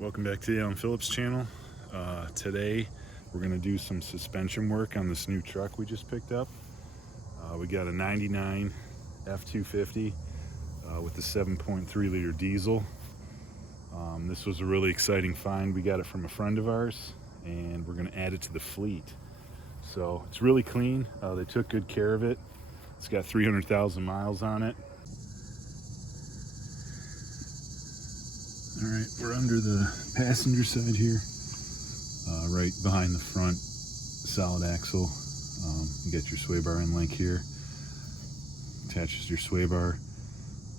Welcome back to the Alan Phillips channel. Today we're going to do some suspension work on this new truck we just picked up. We got a 99 F-250 with the 7.3 liter diesel. This was a really exciting find. We got it from a friend of ours and we're going to add it to the fleet. So it's really clean. They took good care of it. It's got 300,000 miles on it. All right, we're under the passenger side here, right behind the front solid axle. You got your sway bar end link here. Attaches your sway bar.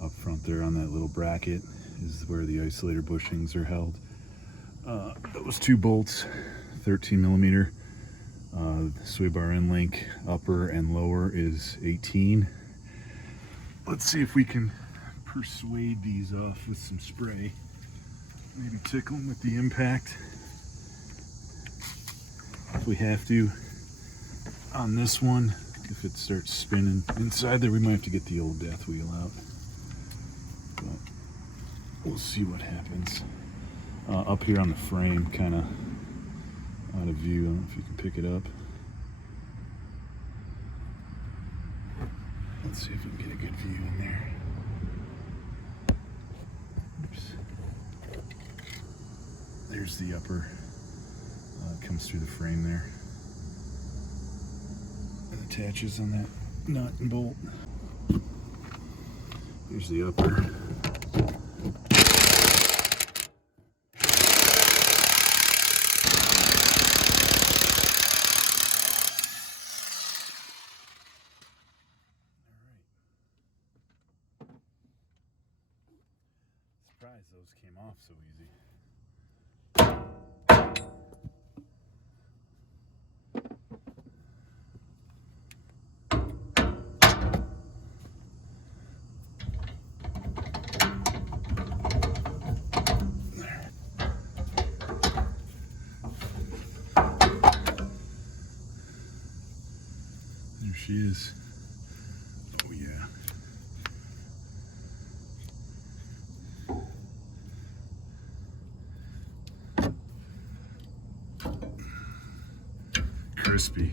Up front there on that little bracket is where the isolator bushings are held. Those two bolts, 13 millimeter. Sway bar end link upper and lower is 18. Let's see if we can persuade these off with some spray. Maybe tickle them with the impact if we have to. On this one, if it starts spinning inside there, we might have to get the old death wheel out, but we'll see what happens. Up here on the frame, kind of out of view, I don't know if you can pick it up. Let's see if we can get a good view in there. There's the upper, comes through the frame there. It attaches on that nut and bolt. Here's the upper. Surprised those came off so easy. There she is. Oh yeah. Crispy.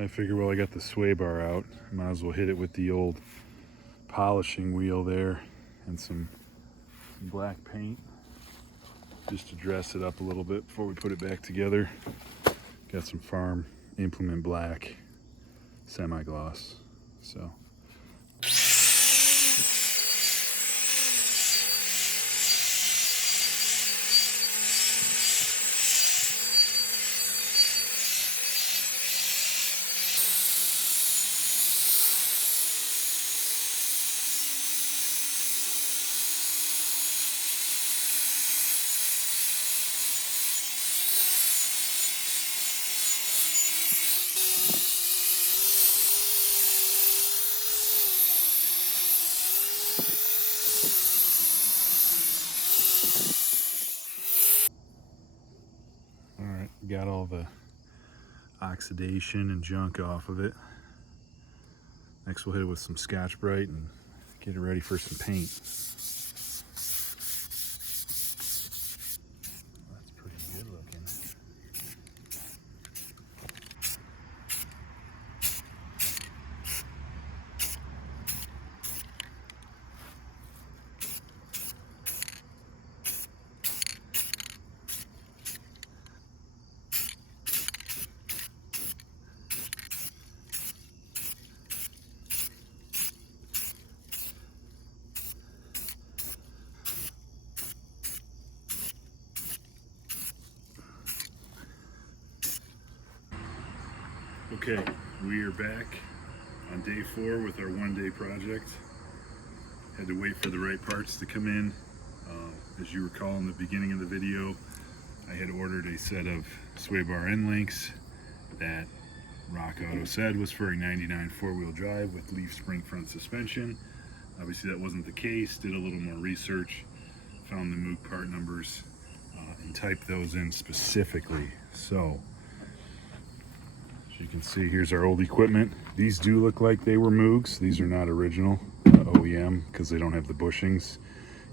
I figure, well, I got the sway bar out, might as well hit it with the old polishing wheel there and some black paint just to dress it up a little bit before we put it back together. Got some farm implement black semi-gloss, so got all the oxidation and junk off of it. Next we'll hit it with some Scotch-Brite and get it ready for some paint. That's pretty good looking. Okay, we are back on day 4 with our one-day project. Had to wait for the right parts to come in. As you recall in the beginning of the video, I had ordered a set of sway bar end links that Rock Auto said was for a 99 four-wheel drive with leaf spring front suspension. Obviously that wasn't the case. Did a little more research, found the Moog part numbers, and typed those in specifically. So you can see, here's our old equipment. These do look like they were Moogs. These are not original OEM because they don't have the bushings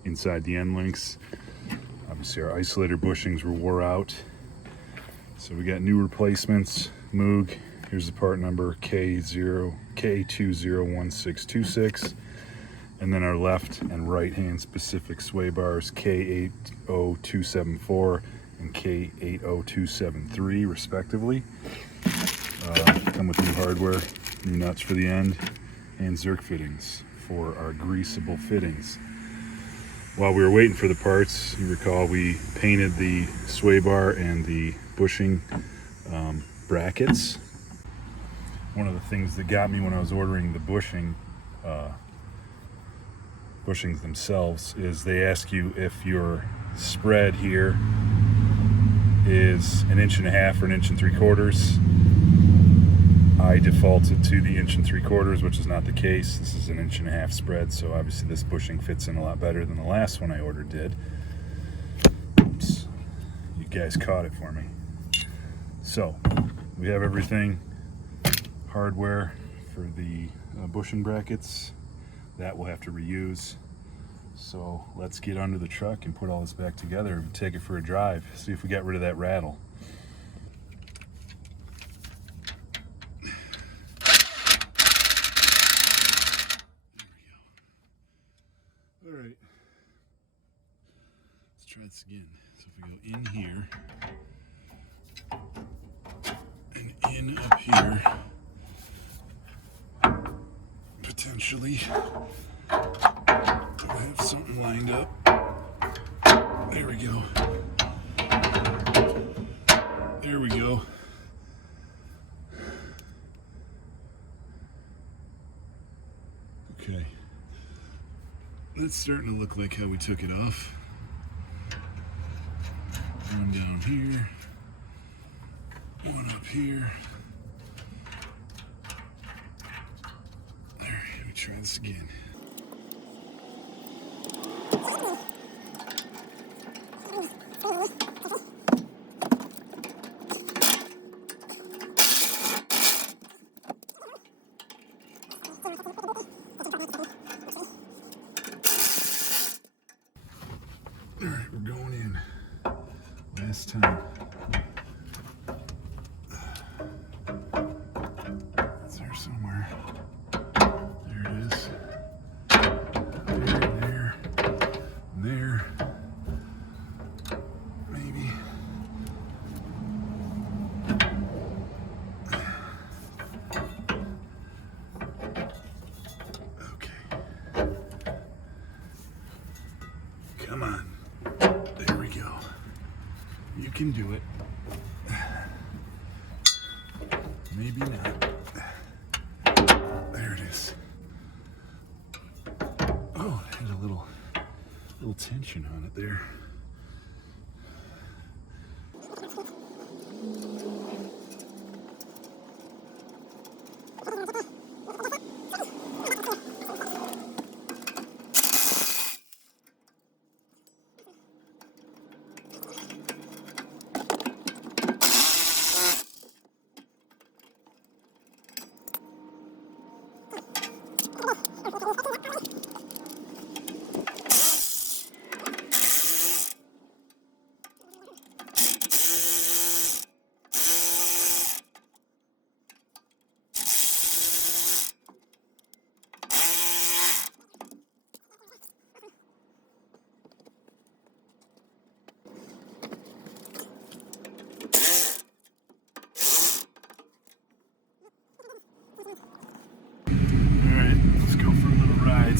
inside the end links. Obviously our isolator bushings were wore out. So we got new replacements, Moog. Here's the part number K201626. And then our left and right hand specific sway bars K80274 and K80273 respectively. Come with new hardware, new nuts for the end, and Zerk fittings for our greasable fittings. While we were waiting for the parts, you recall we painted the sway bar and the bushing brackets. One of the things that got me when I was ordering the bushings themselves is they ask you if your spread here is 1.5 inches or 1 3/4. I defaulted to the 1 3/4 inches, which is not the case. This is 1.5 inch spread, so obviously this bushing fits in a lot better than the last one I ordered did. Oops, you guys caught it for me. So we have everything, hardware for the bushing brackets that we'll have to reuse. So let's get under the truck and put all this back together and take it for a drive, see if we got rid of that rattle. All right, let's try this again. So if we go in here and in up here, potentially we'll have something lined up. There we go. There we go. Okay. That's starting to look like how we took it off. One down here, one up here. There, let me try this again. All right, we're going in. Last time. It's there somewhere. There it is. There, and there. Maybe. Okay. Come on. There we go. You can do it. Maybe not. There it is. Oh, it had a little tension on it there.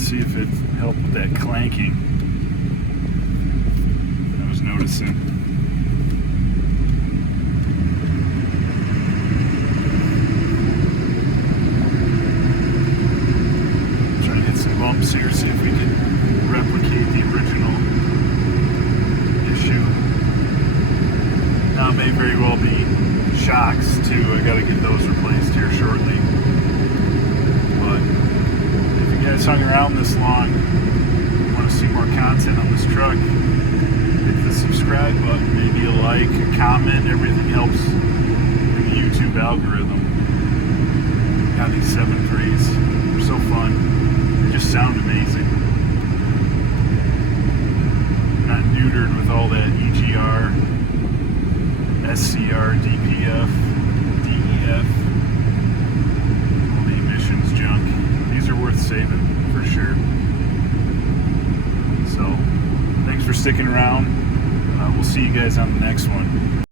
see if it helped with that clanking I was noticing. Trying to hit some bumps here, see if we can replicate the original issue. Now it may very well be shocks too. I gotta get those replaced here shortly. But if you guys hung around this long, want to see more content on this truck, hit the subscribe button, maybe a like, a comment, everything helps in the YouTube algorithm. Got these 7.3s, they're so fun, they just sound amazing. Not neutered with all that EGR, SCR, DPF, DEF, all the emissions junk. These are worth saving for sure. So, thanks for sticking around. We'll see you guys on the next one.